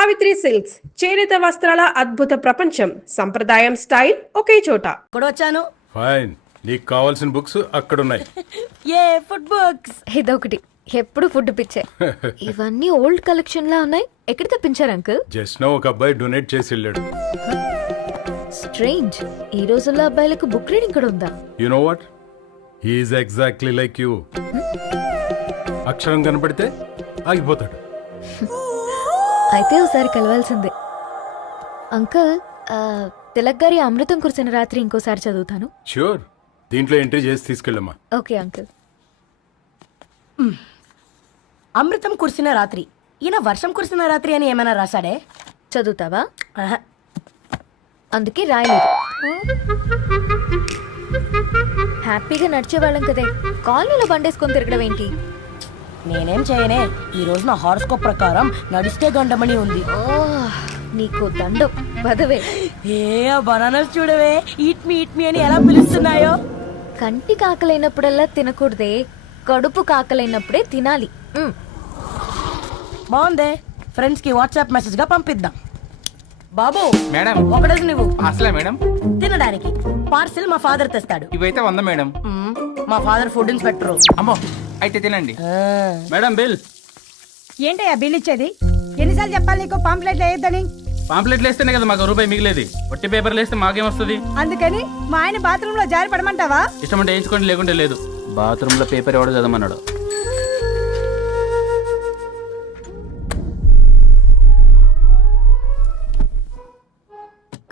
Savitri silks చేనేత వస్త్రాల అద్భుత ప్రపంచం. సంప్రదాయం స్టైల్ ఒకే చోట. వచ్చాను. ఫైన్, నీకు కావాల్సిన బుక్స్ అక్కడ ఉన్నాయి. ఏ ఫుడ్ బుక్స్? ఇదొకటి, ఎప్పుడు ఫుడ్ పిచ్చే. ఇవన్నీ ఓల్డ్ కలెక్షన్ లా ఉన్నాయి. ఎక్కడ తెప్పించారు అంకుల్? జస్ట్ నో ఒక అబ్బాయి డొనేట్ చేసి వెళ్ళాడు. స్ట్రేంజ్, ఈ రోజుల్లో అబ్బాయిలకు బుక్ రీడింగ్ కూడా ఉందా? You know what, he is exactly like you. అక్షరం కనపడితే ఆగిపోతాడు. అయితే ఒకసారి కలవాల్సిందే. అంకుల్, తిలక్ గారి అమృతం కురిసిన రాత్రి ఇంకోసారి చదువుతాను. ష్యూర్, దీంట్లో ఎంట్రీ చేసి తీసుకెళ్ళమ్మా. Okay uncle. అమృతం కురిసిన రాత్రి. ఈయన వర్షం కురిసిన రాత్రి అని ఏమైనా రాశాడే? చదువుతావా? ఆహా. అందుకే రాయలేదు. హ్యాపీగా నడిచేవాళ్ళం కదే, కాలనీలో బండేసుకొని తిరగడం ఏంటి? నేనేం చేయనే, ఈ రోజు నా హారోస్కోప్ ప్రకారం నడిస్తే గండమని ఉంది. నీకు దండం పదవే. ఏ బనానాస్ చూడవే, ఈట్ మీ అని ఎలా పిలుస్తున్నాయో. కంటి కాకలైనప్పుడల్లా తినకూడదే, కడుపు కాకలైనప్పుడే తినాలి. బాగుందే, ఫ్రెండ్స్ కి వాట్సాప్ మెసేజ్ గా పంపిద్దాం. బాబు మేడం, ఒకటేసి నువ్వు అసలే మేడం తినడానికి పార్సిల్ మా ఫాదర్ తెస్తాడు. ఇవైతే 100 మేడం. మా ఫాదర్ ఫుడ్ ఇన్స్పెక్టర్. అమ్మో, అయితే తినండి. Madam bill. ఏంటయ్యా బిల్ ఇచ్చేది? ఎన్నిసార్లు చెప్పాలి నీకు పాంప్లెట్లు వేయొద్దని? పాంప్లెట్లు వేస్తేనే కదా మాకు రూపాయి మిగిలేది. వట్టి పేపర్లు వేస్తే మాకేం వస్తుంది? అందుకని మా ఆయన బాత్రూమ్ లో జారి పడమంటావా? ఇష్టమంటే వేయించుకోండి, లేకుంటే లేదు. బాత్రూమ్ లో పేపర్ ఎవడో చదవమన్నాడు.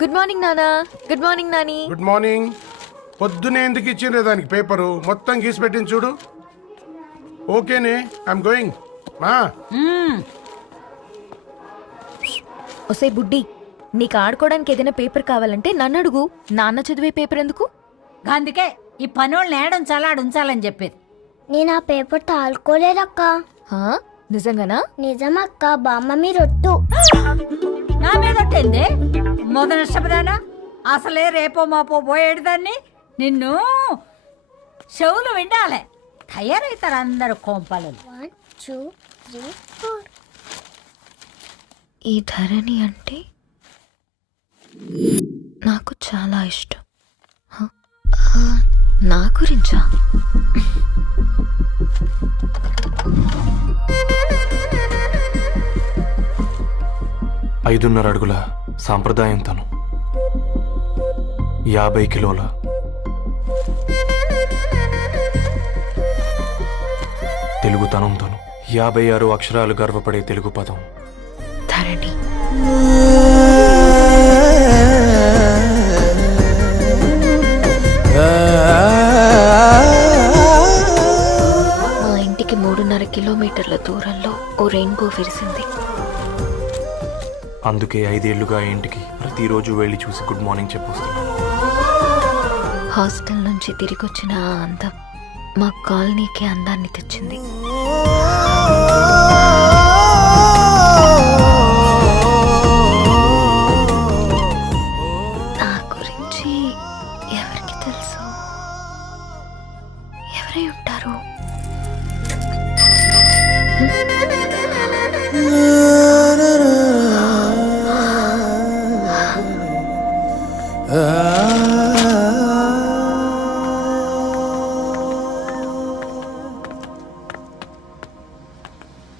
గుడ్ మార్నింగ్ నానా. Good morning Nani. Good morning. పొద్దునే ఎందుకు ఇచ్చిండ్రే దానికి పేపరు? మొత్తం గీసి పెట్టింది చూడు. ఓకేనే, ఐఎమ్ గోయింగ్. మా ఒసే బుడ్డి, నీకు ఆడుకోవడానికి ఏదైనా పేపర్ కావాలంటే నన్ను అడుగు. నాన్న చదివే పేపర్ ఎందుకు? అందుకే ఈ పనోళ్ళని ఏడుంచాలా ఉంచాలని చెప్పేది. నేను ఆ పేపర్ తాలుకోలేదక్క. హా, నిజంగానా? నిజమక్క, బామ్మ మీరొట్టు. నా మీద ఒట్టేంది? మొదటి నష్టపదానా? అసలే రేపో మాపో పోయేడు దాన్ని. నిన్ను చెవులు వినాలే, తయారవుతారు అందరు కోంపాలు. 1 2 3 4. ఈ ధరణి అంటే నాకు చాలా ఇష్టం. నా గురించా? ఐదున్నర అడుగుల సాంప్రదాయం తను, 50 కిలోల తెలుగుతనం తను, 56 అక్షరాలు గర్వపడే తెలుగు పదం ధరణి. మా ఇంటికి 3.5 కిలోమీటర్ల దూరంలో ఓ రెయిన్బో విరిసింది. అందుకే 5 ఏళ్లుగా ఇంటికి ప్రతిరోజు వెళ్ళి చూసి గుడ్ మార్నింగ్ చెప్పొస్తున్నాను. హాస్టల్ నుంచి తిరిగి వచ్చిన ఆ అందం మా కాలనీకి అందాన్ని తెచ్చింది. నా గురించి ఎవరికి తెలుసు? ఎవరై ఉంటారు?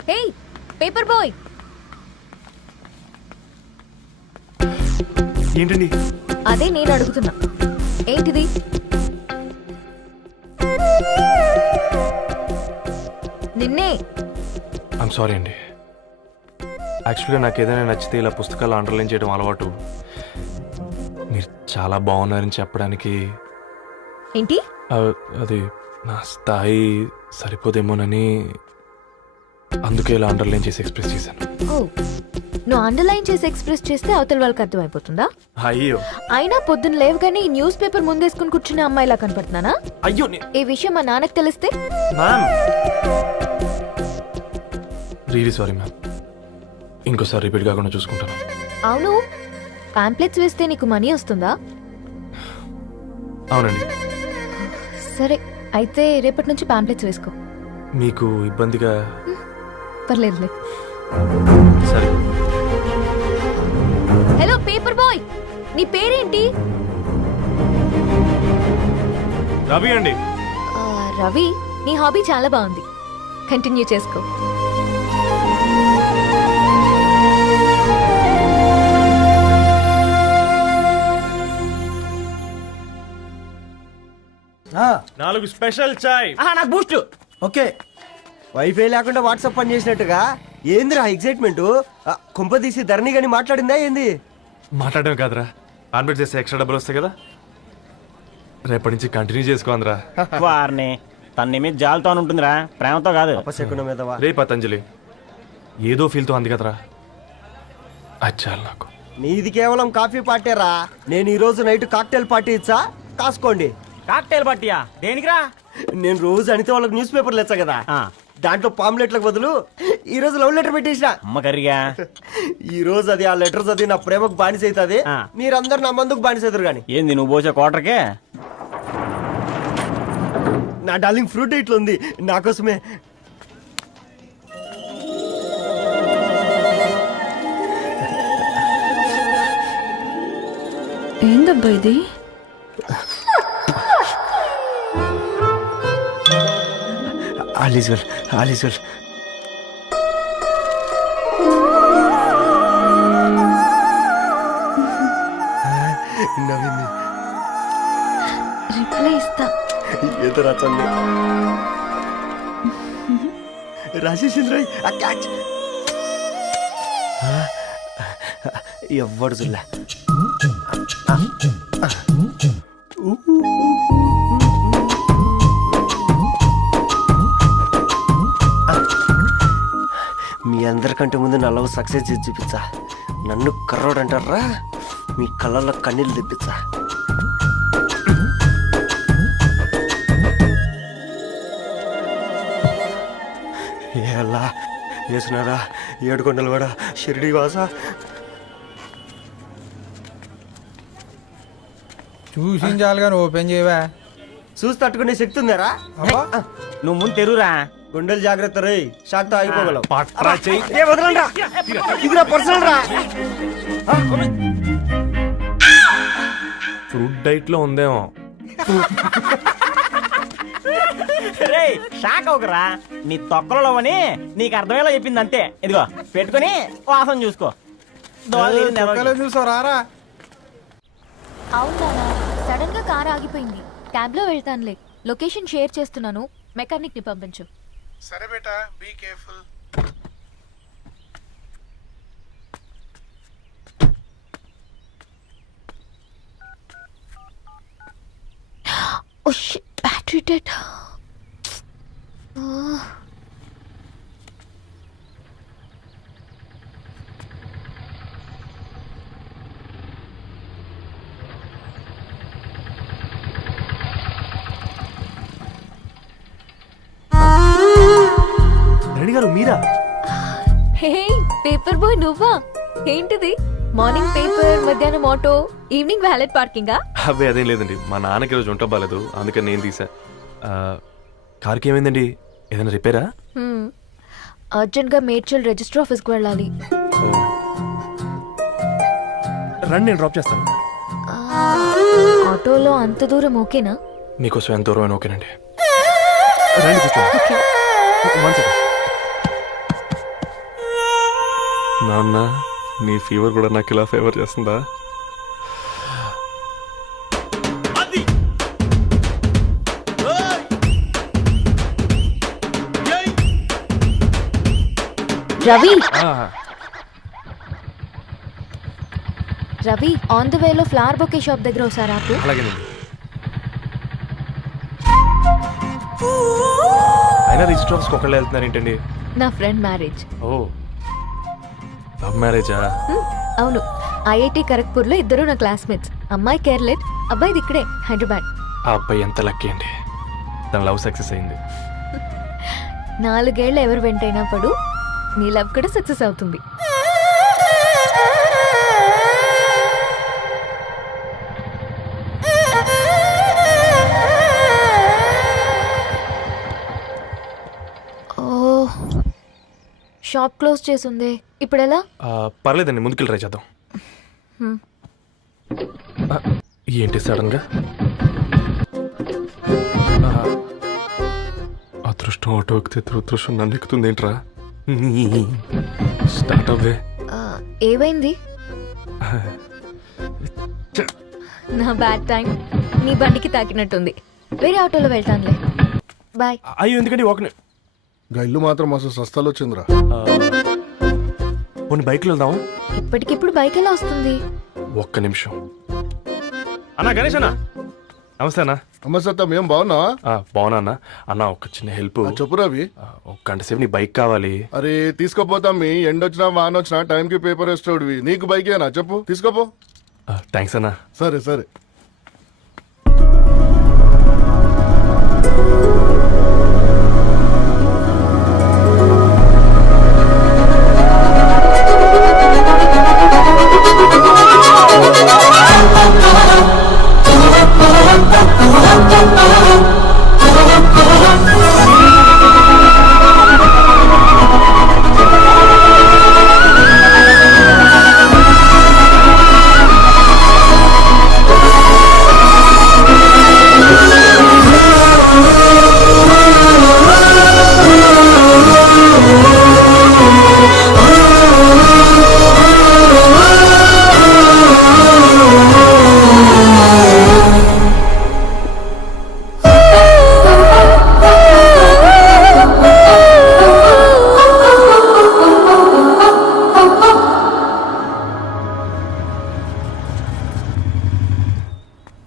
హే పేపర్ బాయ్, ఏంటండి? అదే నేను అడుగుతున్నా, ఏంటిది? నిన్నే. ఐమ్ సారీ అండి. యాక్చువల్గా నాకు ఏదైనా నచ్చితే ఇలా పుస్తకాలు అండర్లైన్ చేయడం అలవాటు. మీరు చాలా బాగున్నారని చెప్పడానికి. ఏంటి? అది నా స్థాయి సరిపోదేమోనని, అందుకే ఇలా అండర్లైన్ చేసి ఎక్స్ప్రెస్ చేశాను. ఓ, నువ్వు అండర్లైన్ చేసి ఎక్స్ప్రెస్ చేస్తే అవతల వాళ్ళకి అర్థమైపోతుందా? అయ్యో, అయినా పొద్దున్న లేవగానే ఈ న్యూస్ పేపర్ ముందేసుకుని కూర్చునే అమ్మాయిలా కనపడుతున్నానా? అయ్యో. ఈ విషయం మా నాన్నకు తెలిస్తే? Ma'am, really sorry ma'am. ఇంకోసారి రిపీట్ కాకుండా చూసుకుంటాను. అవును, పాంప్లెట్స్ వేస్తే నీకు మనీ వస్తుందా? అవునండి. సరే, అయితే రేపటి నుంచి పాంప్లెట్స్ వేసుకో. మీకు ఇబ్బందిగా? పర్లేదులే. సరే. నీ పేరేంటి? రవి అండి. రవి, నీ హాబీ చాలా బాగుంది, కంటిన్యూ చేసుకో. నాలుగు స్పెషల్ చాయ్. నాకు బూస్ట్. ఓకే, వైఫై లేకుండా వాట్సాప్ పని చేసినట్టుగా ఏందిరా ఎగ్జైట్మెంట్? కుంప తీసి ధరణి గాని మాట్లాడిందా ఏంది? మాట్లాడడం కాదురా, కాన్వర్ట్ చేస్తే ఎక్స్ట్రా డబ్బులు వస్తాయి కదా, రేపటి నుంచి కంటిన్యూ చేసుకోందిరా. వారిని తన మీద జాలతో ఉంటుందిరా, ప్రేమతో కాదు. అపశకునం మీదవా? రే పతంజలి, ఏదో ఫీల్తో అంది కదరా, అచ్చాలి నాకు. నీది కేవలం కాఫీ పార్టీరా. నేను ఈ రోజు నైట్ కాక్టైల్ పార్టీ ఇచ్చా, కాసుకోండి. కాక్టైల్ పార్టీయా? దేనికిరా? నేను రోజు అనితే వాళ్ళకి న్యూస్ పేపర్లు ఇచ్చా కదా, దాంట్లో పాంప్లెట్లకు బదులు ఈ రోజు లవ్ లెటర్ పెట్టేసిన. అమ్మ కర్రీగా. ఈ రోజు అది ఆ లెటర్ చదివి నా ప్రేమకు బానిస అవుతుంది, మీరందరు నా మందుకు బానిస అవుతారు. కానీ ఏంది నువ్వు పోసే కోటర్కే? నా డార్లింగ్ ఫ్రూట్ ఇట్లా ఉంది నా కోసమే. ఏందబ్బా ఇది? All is well, all is well. నవ్వింది. రిప్లై ఇస్తా. ఏదో రచండి రాజేసింద్ర క్యాచ్. ఎవ్వడు జుల్లా. మీ అందరికంటే ముందు నా లవ్ సక్సెస్ చేసి చూపించా. నన్ను కర్రోడు అంటారా, మీ కళ్ళల్లో కన్నీళ్ళు తెప్పించా. ఎలా వేసినారా ఏడుకొండలు కూడా షిరిడి వాస. చూసించాలి కానీ ఓపెన్ చేయవా? చూసి తట్టుకునే శక్తి ఉందారా? నువ్వు ముందు తెరురా. గుండెలు జాగ్రత్త రే, షాక్తో ఆగిపోగలవు. పట్రా చెయ్యి. ఏ వదలండ్రా, ఇది నా పర్సనల్ రా. ఫ్రూట్ డైట్ లో ఉందేమో. రే షాక్ అవుకరా, నీ తొక్కలలో అని నీకు అర్థమయ్యేలా చెప్పింది అంతే. ఇదిగో పెట్టుకొని వాసన చూసుకో. చూసావు రారా? అవునా, సడన్ గా కార్ ఆగిపోయింది. క్యాబ్ లో వెళ్తానులే, లొకేషన్ షేర్ చేస్తున్నాను, మెకానిక్ ని పంపించు. సరే బేటా, be careful. Oh shit, battery dead. Reddy గారు మీరా? హే పేపర్ బాయ్, నువ్వా? ఏంటిది? మార్నింగ్ పేపర్, మధ్యాహ్నం ఆటో, ఈవినింగ్ వ్యాలెట్ పార్కింగా? అబ్బే అదేం లేదండి, మా నాన్నకి రోజు ఉంట బాగాలేదు, అందుకని నేను తీసా. కార్కి ఏమైందండి? ఏదైనా రిపేరా? అర్జెంట్ గా మేడ్చల్ రిజిస్టర్ ఆఫీస్ కు వెళ్ళాలి. రండి, నేను డ్రాప్ చేస్తాను. ఆటోలో అంత దూరం ఓకేనా? మీకోసం ఎంత దూరం అయినా ఓకేనండి. రండి కూర్చోండి. One second. నాన్న, నీ ఫీవర్ కూడా నాకు ఇలా ఫేవర్ చేస్తుందా? రవి, రవి, ఆన్ ద వేలో ఫ్లవర్ బొకే షాప్ దగ్గర ఒకసారి ఆపు. అలాగేనండి. అయినా రిజిస్టర్ ఆఫీస్కి ఒకళ్ళు వెళ్తున్నారు ఏంటండి? నా ఫ్రెండ్ మ్యారేజ్. ఓ, లవ్ మ్యారేజా? అవును, ఐఐటి ఖరగ్పూర్ లో ఇద్దరు నా క్లాస్మేట్స్. అమ్మాయి కేర్లెట్, అబ్బాయిది ఇక్కడే హైదరాబాద్. ఆ అబ్బాయి ఎంత లక్కీ అండి, తన లవ్ సక్సెస్ అయింది. 4 ఏళ్ళు ఎవరు వెంటైనా పడు, నీ లవ్ కూడా సక్సెస్ అవుతుంది. షాప్ క్లోజ్ చేసింది, ఇప్పుడు ఎలా? పర్లేదండి, ముందుకెళ్ళి ట్రై చేద్దాం. ఏంటి సడన్గా అదృష్టం ఆటో ఎక్కితే దురదృష్టం నన్ను ఎక్కుతుంది ఏంట్రా స్టార్ట్ అవ్వే ఏమైంది? నా బ్యాడ్ టైం నీ బండికి తాకినట్టుంది. వేరే ఆటోలో వెళ్తానులే. బాయ్. అయ్యో ఎందుకండి ఒక గా ఇల్లు మాత్రం అసలు సస్తాలో వచ్చిందిరా. కొన్ని బైక్లో వెళ్దాం. ఇప్పటికిప్పుడు బైక్ ఎలా వస్తుంది? ఒక్క నిమిషం అన్నా. గణేష్ అన్నా నమస్తే అన్నా. అమ్మసత్తం ఏం బాగున్నావా? బాగున్నా అన్న. అన్న ఒక చిన్న హెల్ప్. చెప్పు రవి. ఒక గంట సేపు నీ బైక్ కావాలి. అరే తీసుకోపోతాం. మీ ఎండొచ్చినా వానొచ్చినా టైంకి పేపర్ వేస్తాడువి. నీకు బైకేనా చెప్పు, తీసుకోపో. థ్యాంక్స్ అన్నా. సరే సరే.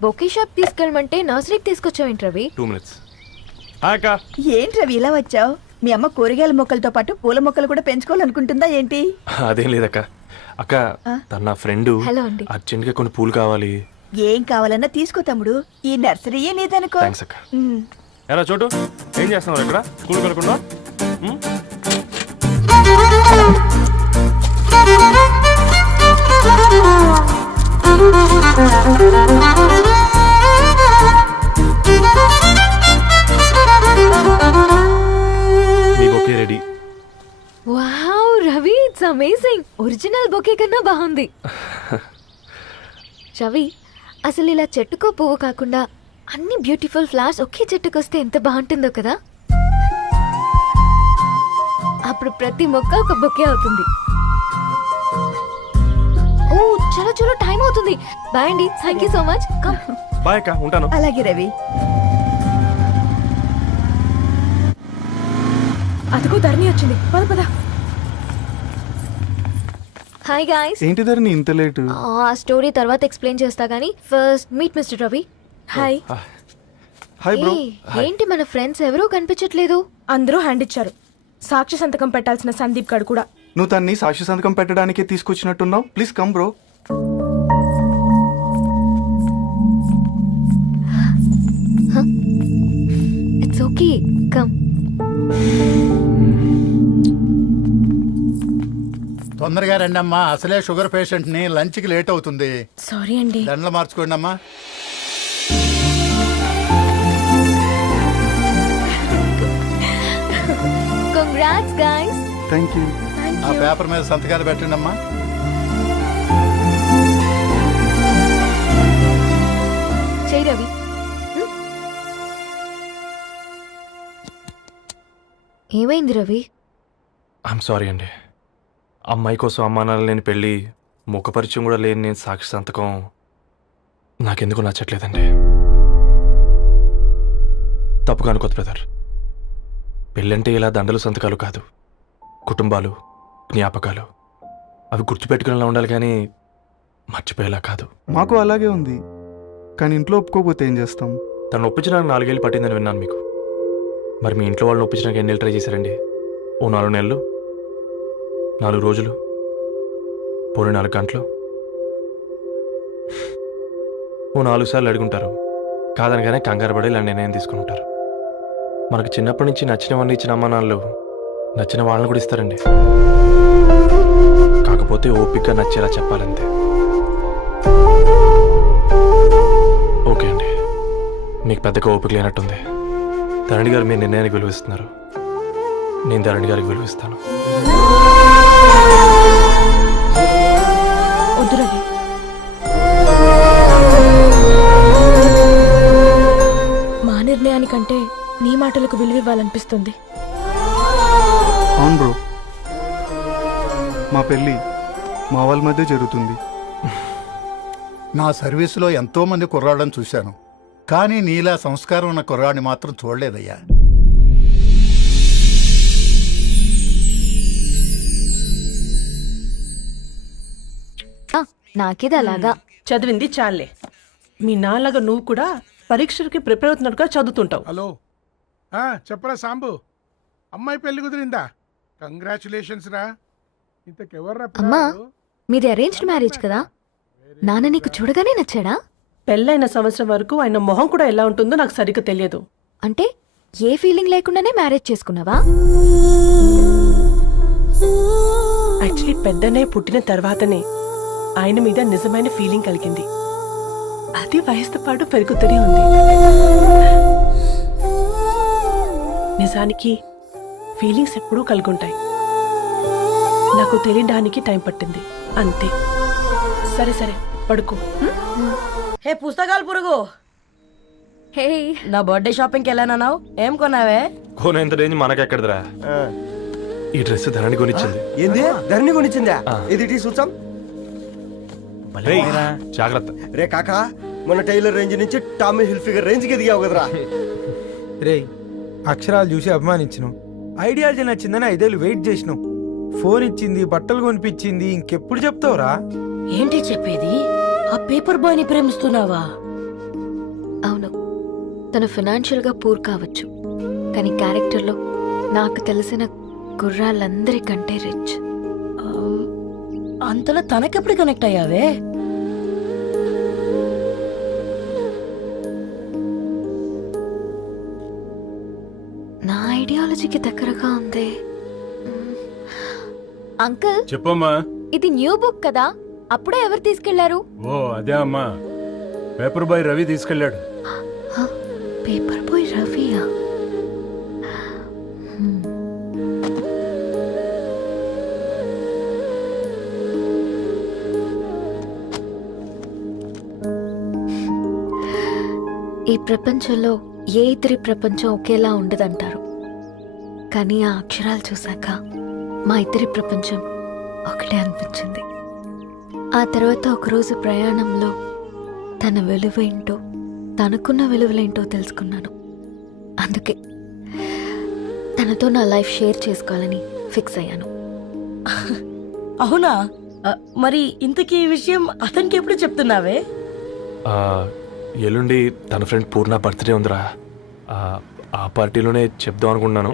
బొకే షాప్ తీసుకెళ్ళమంటే నర్సరీకి తీసుకొచ్చావేంటి రవి? 2 minutes. అక్క ఏంటి రవి ఇలా వచ్చావు? మీ అమ్మ కూరగాయల మొక్కలతో పాటు పూల మొక్కలు కూడా పెంచుకోవాలనుకుంటుందా ఏంటి? అదేం లేదక్క. అక్క తన నా ఫ్రెండ్ హలో అండి. అర్జెంట్ గా కొన్ని పూలు కావాలి. ఏం కావాలన్నా తీసుకో తమ్ముడు, ఈ నర్సరీయే నీదనుకో. థ్యాంక్స్ అక్క. ఎలా చోటు ఏం చేస్తున్నావు ఇక్కడ? స్కూల్ కలకుండా మీ bouquet ready. Wow Ravi, it's amazing. Original bouquet కన్నా బాగుంది. రవి, అసలు ఇలా చెట్టుకో పువ్వు కాకుండా అన్ని బ్యూటిఫుల్ ఫ్లవర్స్ ఒకే చెట్టుకు వస్తే ఎంత బాగుంటుందో కదా. అప్పుడు ప్రతి మొక్క ఒక బొకే అవుతుంది. ఓ చలో చలో, టైం అవుతుంది. బాయ్ అండి. Thank you so much. Come. Bye అక్క, ఉంటాను. అలాగే రవి. అదిగో ధరణి వచ్చింది. పద పద. Hi guys. ఏంటి ధరణి ఇంత లేట్? ఆ స్టోరీ తర్వాత ఎక్స్ప్లెయిన్ చేస్తా గానీ first meet mister Ravi. Hi. Hi bro. ఏంటి మన ఫ్రెండ్స్ ఎవరూ కనిపించట్లేదు? అందరూ హ్యాండ్ ఇచ్చారు. సాక్షి సంతకం పెట్టాల్సిన సందీప్ గడు కూడా. నువ్వు తన్ని సాక్షి సంతకం పెట్టడానికే తీసుకొచ్చినట్టున్నావు. Please come bro. It's okay, come. తొందరగా రండి అమ్మా, అసలే షుగర్ పేషెంట్ ని, లంచ్ కి లేట్ అవుతుంది. సారీ అండి. దండలు మార్చుకోండి అమ్మా. Congrats guys. Thank you. ఆ పేపర్ మీద సంతకాలు పెట్టండి అమ్మా. చెయ్యి రవి. ఏమైంది రవి? ఐఎమ్ సారీ అండి. అమ్మాయి కోసం అమ్మానాలు లేని పెళ్ళి, ముఖపరిచయం కూడా లేని నేను సాక్షి సంతకం నాకెందుకు నచ్చట్లేదండి. తప్పుగా అనుకోదు బ్రదర్. పెళ్ళంటే ఇలా దండలు సంతకాలు కాదు, కుటుంబాలు, జ్ఞాపకాలు. అవి గుర్తుపెట్టుకునేలా ఉండాలి కానీ మర్చిపోయేలా కాదు. మాకు అలాగే ఉంది, కానీ ఇంట్లో ఒప్పుకోకపోతే ఏం చేస్తాం? తను ఒప్పించడానికి 4 ఏళ్ళు పట్టిందని విన్నాను మీకు. మరి మీ ఇంట్లో వాళ్ళని ఒప్పించడానికి ఎన్ని ఏళ్ళు ట్రై చేశారండి? ఓ 4 నెలలు, 4 రోజులు, పోనీ 4 గంటలు, ఓ 4 సార్లు అడుగుంటారు. కాదనగానే కంగారు పడి ఇలా నిర్ణయం తీసుకుని ఉంటారు. మనకు చిన్నప్పటి నుంచి నచ్చినవన్నీ ఇచ్చిన అమ్మ నాన్నలు నచ్చిన వాళ్ళని కూడా ఇస్తారండి. కాకపోతే ఓపికగా నచ్చేలా చెప్పాలంతే. ఓకే అండి, మీకు పెద్దగా ఓపిక లేనట్టుంది. ధరణి గారు మీ నిర్ణయానికి విలువిస్తున్నారు, నేను ధరణి గారికి విలువిస్తాను. వద్దు రవి. ఇవ్వాలనిపిస్తుంది. అవును బ్రో, మా పెళ్ళి మా వాళ్ళ మధ్య జరుగుతుంది. నా సర్వీసులో ఎంతో మంది కుర్రాళ్ళని చూశాను, కానీ నీలా సంస్కారం ఉన్న కుర్రాడిని మాత్రం చూడలేదయ్యా. నాకేది అలాగా. చదివింది చాలే. మీ నాన్నగా నువ్వు కూడా పరీక్షలకి ప్రిపేర్ అవుతున్నట్టుగా చదువుతుంటావు. హలో చెప్పరా సాంబు, అమ్మాయి పెళ్లి కుదిరిందా? కంగ్రాచులేషన్స్ రా. ఇంతకెవర్రా అమ్మా, పిల్లాడు? మీది అరేంజ్డ్ మ్యారేజ్ కదా? నాన్న నీకు చూడగానే నచ్చాడా? పెళ్ళైన సంవత్సరం వరకు ఆయన మొహం కూడా ఎలా ఉంటుందో నాకు సరిగ్గా తెలియదు. అంటే ఏ ఫీలింగ్ లేకుండానే మ్యారేజ్ చేసుకున్నావా? యాక్చువల్లీ పెద్దనే పుట్టిన తర్వాతనే ఆయన మీద నిజమైన ఫీలింగ్ కలిగింది. అది వయసుతో పాటు పెరుగుతూనే ఉంది. నిజానికి ఫీలింగ్స్ ఎప్పుడూ కలుగుంటాయి. నాకు తెలియడానికి టైం పట్టింది అంతే. సరే సరే పడుకో. హే పుస్తకాలు పురుగు, హే, నా బర్త్డే షాపింగ్కి వెళ్ళానన్నావు, ఏం కొన్నావే? కోనేంత రేంజ్ మనకెక్కడదిరా. ఈ డ్రెస్ ధరణి కొనిచ్చింది. ఏంది ధరణి కొనిచ్చిందా? ఇది టీ సూచం. రేయ్, జాగ్రత్త. రే కాకా, మన టైలర్ రేంజ్ నుంచి టామీ హిల్ఫిగర్ రేంజ్ కి ఎదిగావు కదరా. రే, అక్షరాలు చూసి అభిమానించను, ఐడియాలజీ నచ్చిందని 5 ఏళ్ళు వెయిట్ చేసినావు. ఫోన్ ఇచ్చింది, బట్టలు కొనిపించింది, ఇంకెప్పుడు చెప్తావురా? ఏంటి చెప్పేది? ఆ పేపర్ బాయ్ ని ప్రేమిస్తున్నావా? అవును, తను ఫినాన్షియల్ గా పూర్ కావచ్చు, కానీ క్యారెక్టర్లో నాకు తెలిసిన గుర్రాలందరికంటే రిచ్. అంతలా తనకెప్పుడు కనెక్ట్ అయ్యావే? నా ఐడియాలజీకి దగ్గరగా ఉంది. అంకుల్, చెప్పమ్మా. ఇది న్యూ బుక్ కదా, అప్పుడే ఎవరు తీసుకెళ్లారు? ఓ అదే అమ్మా, పేపర్ బాయ్ రవి తీసుకెళ్ళాడు. పేపర్ బాయ్ రవియా? ఈ ప్రపంచంలో ఏ ఇద్దరి ప్రపంచం ఒకేలా ఉండదంటారు, కానీ ఆ అక్షరాలు చూశాక మా ఇద్దరి ప్రపంచం ఒకటే అనిపించింది. ఆ తర్వాత ఒకరోజు ప్రయాణంలో తన విలువేంటో, తనకున్న విలువలేంటో తెలుసుకున్నాను. అందుకే తనతో నా లైఫ్ షేర్ చేసుకోవాలని ఫిక్స్ అయ్యాను. అవునా? మరి ఇంతకీ ఈ విషయం అతనికి ఎప్పుడు చెప్తున్నావే? ఎల్లుండి తన ఫ్రెండ్ పూర్ణ బర్త్డే ఉందిరా. ఆ పార్టీలోనే చెప్దాం అనుకుంటున్నాను.